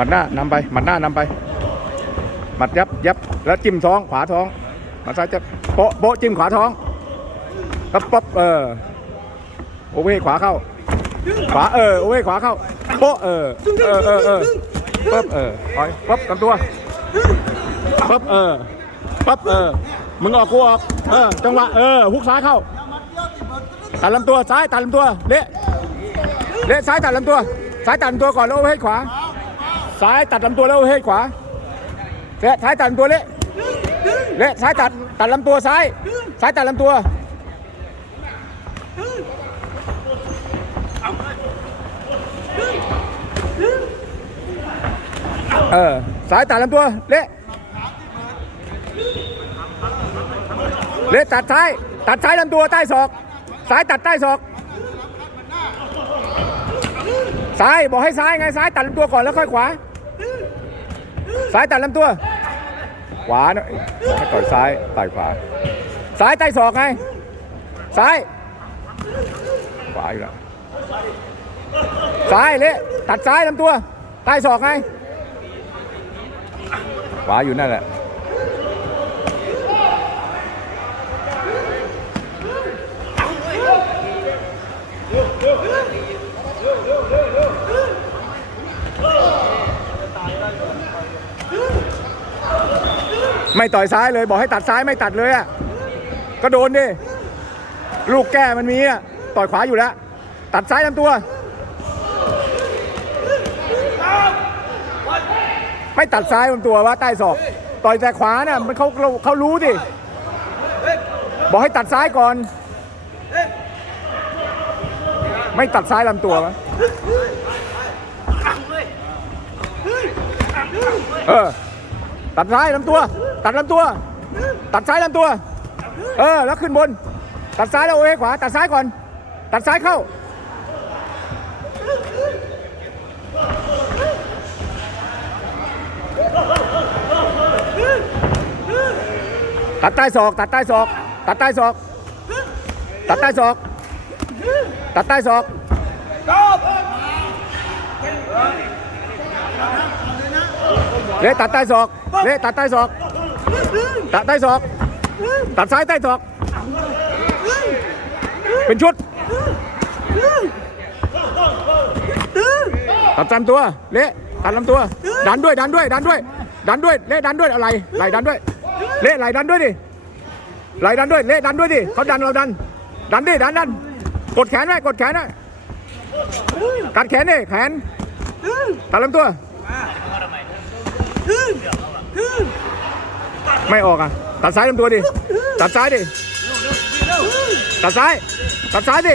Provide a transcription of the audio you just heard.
มัดหน้านำไปหมัดหน้านำไปหมัดยับยับแล้วจิ้มท้องขวาท้องหมัดซ้ายจะโป๊ะโป๊ะจิ้มขวาท้องปั๊บปั๊บเออโอเวขวาเข้า ขวาเออโอเวขวาเข้าโป๊ะเออเออเออเออปั๊บเออปล่อยปั๊บกำตัวปั๊บเออปั๊บเออมึงออกกูออกเออจังหวะเออฮุกซ้ายเข้าตัดลำตัวซ้ายตัดลำตัวเละเละซ้ายตัดลำตัวซ้ายตัดลำตัวก่อนแล้วโอเวขวา ซ้ายตัดลำตัวแล้วโอเวขวาเละซ้ายตัดลำตัวเละเละซ้ายตัดตัดลำตัวซ้าย ซ้ายตัดลำตัวเออสายตัดลำตัวเละเละตัดซ้าย ตัดซ้ายลำตัวใต้ศอกซ้ายตัดใต้ศอกซ้ายบอกให้ซ้ายไงซ้ายตัดลำตัวก่อนแล้วค่อยขวา ซ้ายตัดลำตัว ขวาเนอะต่อยซ้ายต่อยขวา ซ้ายใต้ศอกไง ซ้าย ขวาอยู่แล้ว ซ้ายเละตัดซ้ายลำตัว ใต้ศอกไง ขวาอยู่นั่นแหละ ไม่ต่อยซ้ายเลยบอกให้ตัดซ้ายไม่ตัดเลยอะก็โดนดิลูกแก้มันมีอะต่อยขวาอยู่แล้ว ตัดซ้ายลำตัว ไม่ตัดซ้ายลำตัวว่าใต้ศอกต่อยแต่ขวาน่ะมันเขาเขาเขารู้ดิบอกให้ตัดซ้ายก่อน ไม่ตัดซ้ายลำตัววะเออตัดซ้ายลำตัว ตัดลำตัว ตัดซ้ายลำตัว เออ แล้วขึ้นบน ตัดซ้ายแล้วโอเอขวา ตัดซ้ายก่อน ตัดซ้ายเข้า ตัดใต้ศอก ตัดใต้ศอก ตัดใต้ศอก ตัดใต้ศอก ตัดใต้ศอกเละตัดใต้ศอกเละตัดใต้ศอก ตัดใต้ศอก ตัดซ้ายใต้ศอก เป็นชุด ตัดลำตัว เละตัดลำตัว ดันด้วย ดันด้วย ดันด้วย ดันด้วย เละดันด้วยอะไร ไหลดันด้วย เละไหลดันด้วยดิ ไหลดันด้วย เละดันด้วยดิเขาดันเราดัน ดันดิ ดันดัน กดแขนไว้ กดแขนไว้กัดแขนดิ แขน ตัดลำตัว ไม่ออกอะ ตัดซ้ายลำตัวดิ ตัดซ้ายดิ ตัดซ้าย ตัดซ้ายดิ